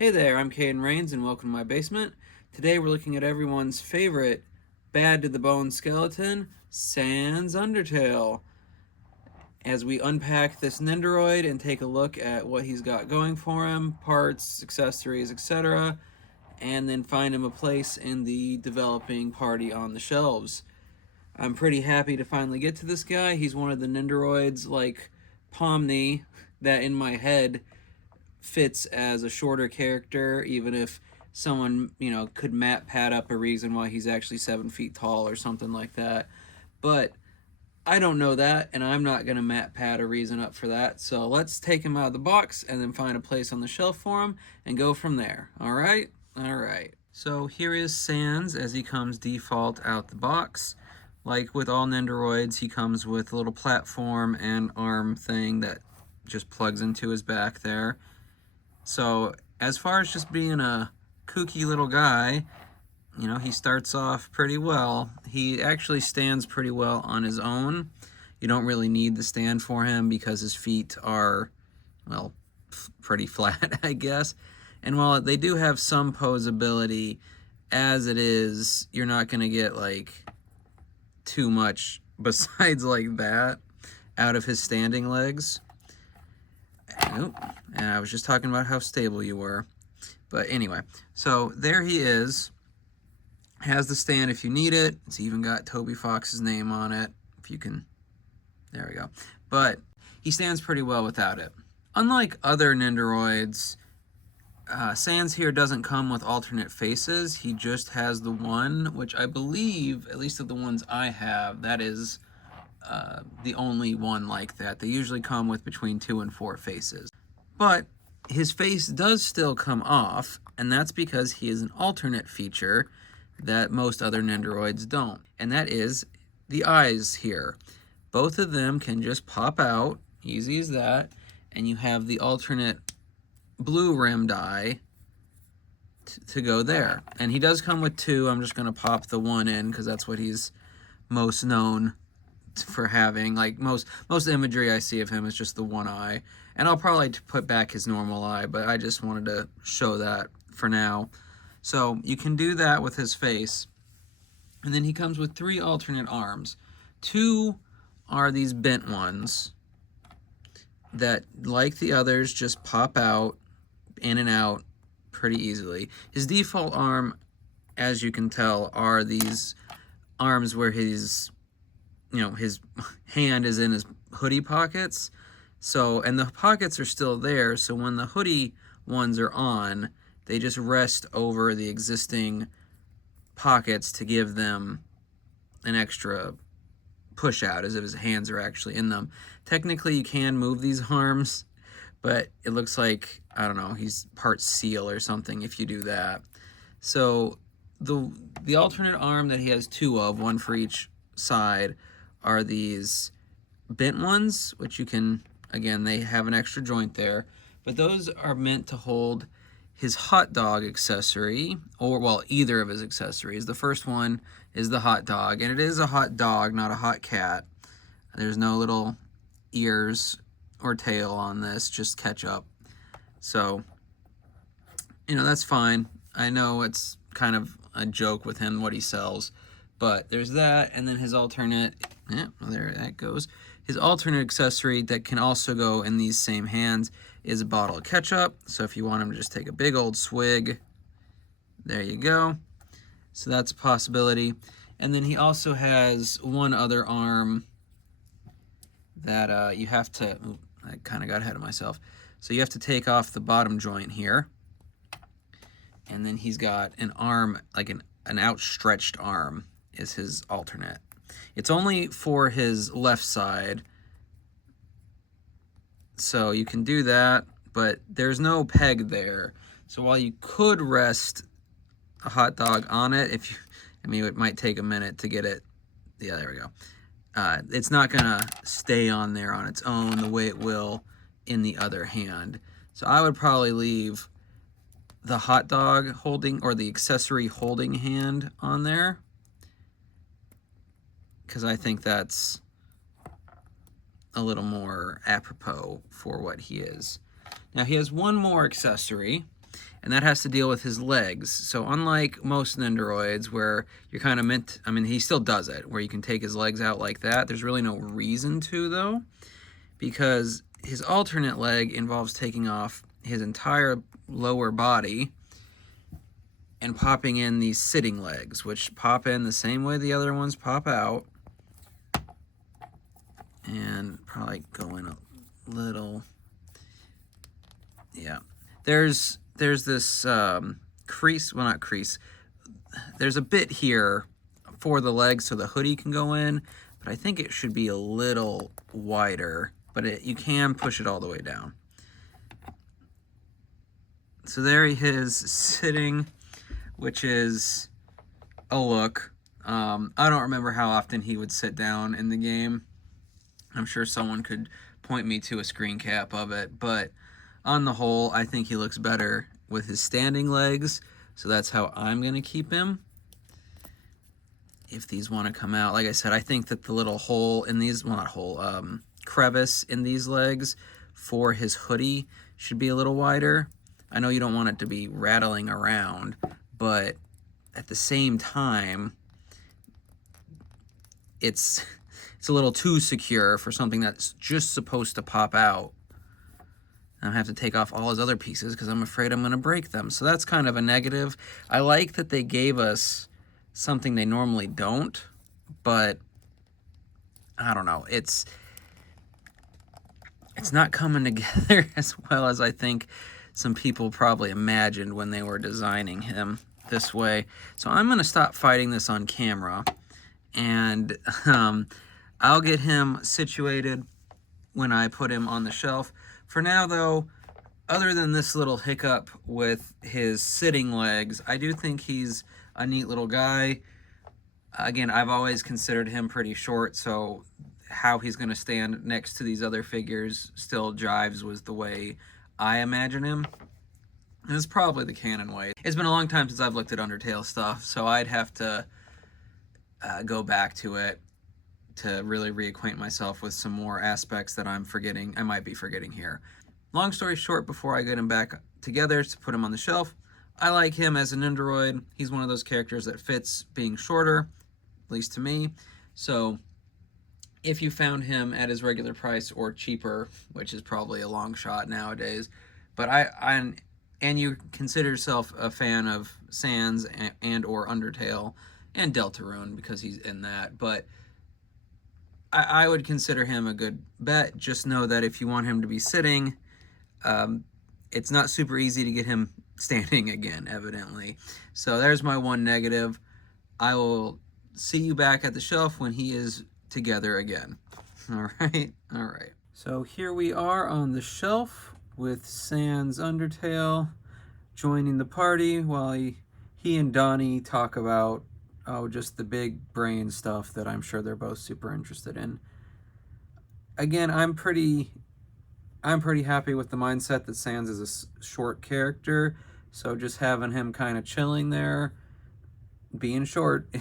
Hey there, I'm Caden Rains and welcome to my basement. Today we're looking at everyone's favorite bad to the bone skeleton, Sans Undertale. As we unpack this Nendoroid and take a look at what he's got going for him, parts, accessories, etc., and then find him a place in the developing party on the shelves. I'm pretty happy to finally get to this guy. He's one of the Nendoroids like Pomni that in my head fits as a shorter character, even if someone, could map pad up a reason why he's actually 7 feet tall or something like that. But I don't know that, and I'm not going to map pad a reason up for that. So let's take him out of the box and then find a place on the shelf for him and go from there. All right? All right. So here is Sans as he comes default out the box. Like with all Nendoroids, he comes with a little platform and arm thing that just plugs into his back there. So as far as just being a kooky little guy, he starts off pretty well. He actually stands pretty well on his own. You don't really need the stand for him because his feet are, well, pretty flat, I guess. And while they do have some posability, as it is, you're not going to get like too much besides like that out of his standing legs. Nope. And I was just talking about how stable you were. But anyway, so there he is. Has the stand if you need it. It's even got Toby Fox's name on it. If you can, there we go. But he stands pretty well without it. Unlike other Nendoroids, Sans here doesn't come with alternate faces. He just has the one, which I believe, at least of the ones I have, that is the only one like that. They usually come with between 2 and 4 faces. But his face does still come off, and that's because he is an alternate feature that most other Nendoroids don't. And that is the eyes here. Both of them can just pop out, easy as that, and you have the alternate blue rimmed eye to go there. And he does come with 2. I'm just going to pop the one in because that's what he's most known for having. Like most imagery I see of him is just the one eye, and I'll probably put back his normal eye, but I just wanted to show that for now. So you can do that with his face, and then he comes with 3 alternate arms. 2 are these bent ones that, like the others, just pop out in and out pretty easily. His default arm, as you can tell, are these arms where his hand is in his hoodie pockets. So, and the pockets are still there, so when the hoodie ones are on, they just rest over the existing pockets to give them an extra push out, as if his hands are actually in them. Technically, you can move these arms, but it looks like, I don't know, he's part seal or something if you do that. So, the alternate arm that he has 2 of, one for each side, are these bent ones, which you can, again, they have an extra joint there, but those are meant to hold his hot dog accessory, or, well, either of his accessories. The first one is the hot dog, and it is a hot dog, not a hot cat. There's no little ears or tail on this, just ketchup. So, that's fine. I know it's kind of a joke with him, what he sells, but there's that, and then his alternate, there that goes. His alternate accessory that can also go in these same hands is a bottle of ketchup. So if you want him to just take a big old swig, there you go. So that's a possibility. And then he also has one other arm that you have to, I kind of got ahead of myself. So you have to take off the bottom joint here. And then he's got an arm, like an outstretched arm is his alternate. It's only for his left side, so you can do that, but there's no peg there. So while you could rest a hot dog on it, it might take a minute to get it. Yeah, there we go. It's not gonna stay on there on its own the way it will in the other hand. So I would probably leave the hot dog holding, or the accessory holding hand on there, because I think that's a little more apropos for what he is. Now he has one more accessory, and that has to deal with his legs. So unlike most Nendoroids, where you're kind of meant, I mean, he still does it, where you can take his legs out like that. There's really no reason to, though, because his alternate leg involves taking off his entire lower body and popping in these sitting legs, which pop in the same way the other ones pop out. And probably go in a little, yeah. There's this crease, well, not crease. There's a bit here for the legs so the hoodie can go in, but I think it should be a little wider, but you can push it all the way down. So there he is sitting, which is a look. I don't remember how often he would sit down in the game. I'm sure someone could point me to a screen cap of it, but on the whole, I think he looks better with his standing legs, so that's how I'm going to keep him. If these want to come out, like I said, I think that the little hole in these, well, not hole, crevice in these legs for his hoodie should be a little wider. I know you don't want it to be rattling around, but at the same time, it's a little too secure for something that's just supposed to pop out. I have to take off all his other pieces because I'm afraid I'm going to break them. So that's kind of a negative. I like that they gave us something they normally don't, but I don't know. It's not coming together as well as I think some people probably imagined when they were designing him this way. So I'm going to stop fighting this on camera, and I'll get him situated when I put him on the shelf. For now, though, other than this little hiccup with his sitting legs, I do think he's a neat little guy. Again, I've always considered him pretty short, so how he's going to stand next to these other figures still jives with the way I imagine him. And it's probably the canon way. It's been a long time since I've looked at Undertale stuff, so I'd have to go back to it to really reacquaint myself with some more aspects that I might be forgetting here. Long story short, before I get him back together to put him on the shelf, I like him as a Nendoroid. He's one of those characters that fits being shorter, at least to me. So if you found him at his regular price or cheaper, which is probably a long shot nowadays, but and you consider yourself a fan of Sans and or Undertale and Deltarune because he's in that, but I would consider him a good bet. Just know that if you want him to be sitting, it's not super easy to get him standing again, evidently. So there's my one negative. I will see you back at the shelf when he is together again. All right. So here we are on the shelf with Sans Undertale joining the party while he and Donnie talk about just the big brain stuff that I'm sure they're both super interested in. Again, I'm pretty happy with the mindset that Sans is a short character, so just having him kind of chilling there, being short.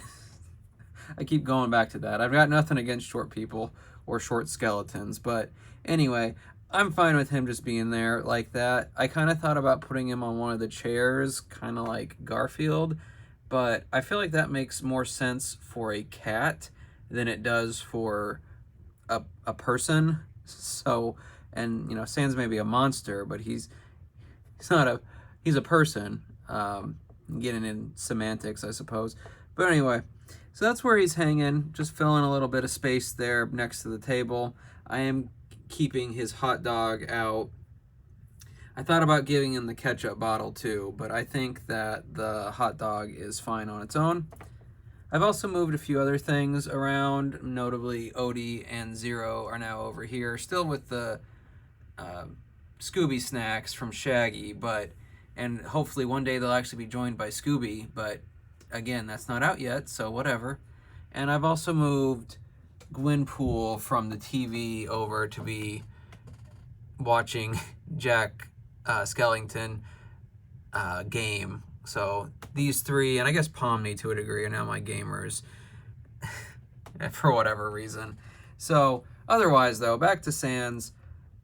I keep going back to that. I've got nothing against short people or short skeletons, but anyway, I'm fine with him just being there like that. I kind of thought about putting him on one of the chairs, kind of like Garfield, but I feel like that makes more sense for a cat than it does for a person. So, and Sans may be a monster, but he's a person. Getting in semantics, I suppose. But anyway, so that's where he's hanging, just filling a little bit of space there next to the table. I am keeping his hot dog out. I thought about giving him the ketchup bottle too, but I think that the hot dog is fine on its own. I've also moved a few other things around, notably Odie and Zero are now over here, still with the Scooby snacks from Shaggy, and hopefully one day they'll actually be joined by Scooby, but again, that's not out yet, so whatever. And I've also moved Gwynpool from the TV over to be watching Jack Skellington game. So these three, and I guess Pomni to a degree, are now my gamers for whatever reason. So otherwise, though, back to Sans.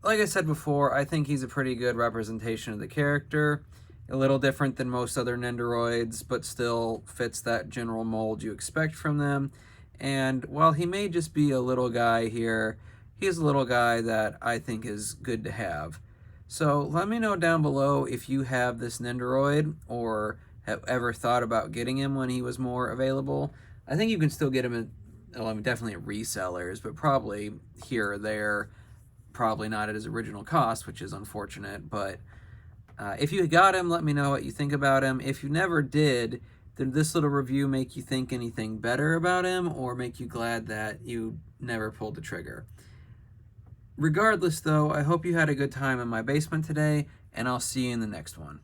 Like I said before, I think he's a pretty good representation of the character. A little different than most other Nendoroids, but still fits that general mold you expect from them. And while he may just be a little guy here, he's a little guy that I think is good to have. So let me know down below if you have this Nendoroid or have ever thought about getting him when he was more available. I think you can still get him at, well, I mean, definitely at resellers, but probably here or there, probably not at his original cost, which is unfortunate. But if you got him, let me know what you think about him. If you never did this little review make you think anything better about him or make you glad that you never pulled the trigger? Regardless, though, I hope you had a good time in my basement today, and I'll see you in the next one.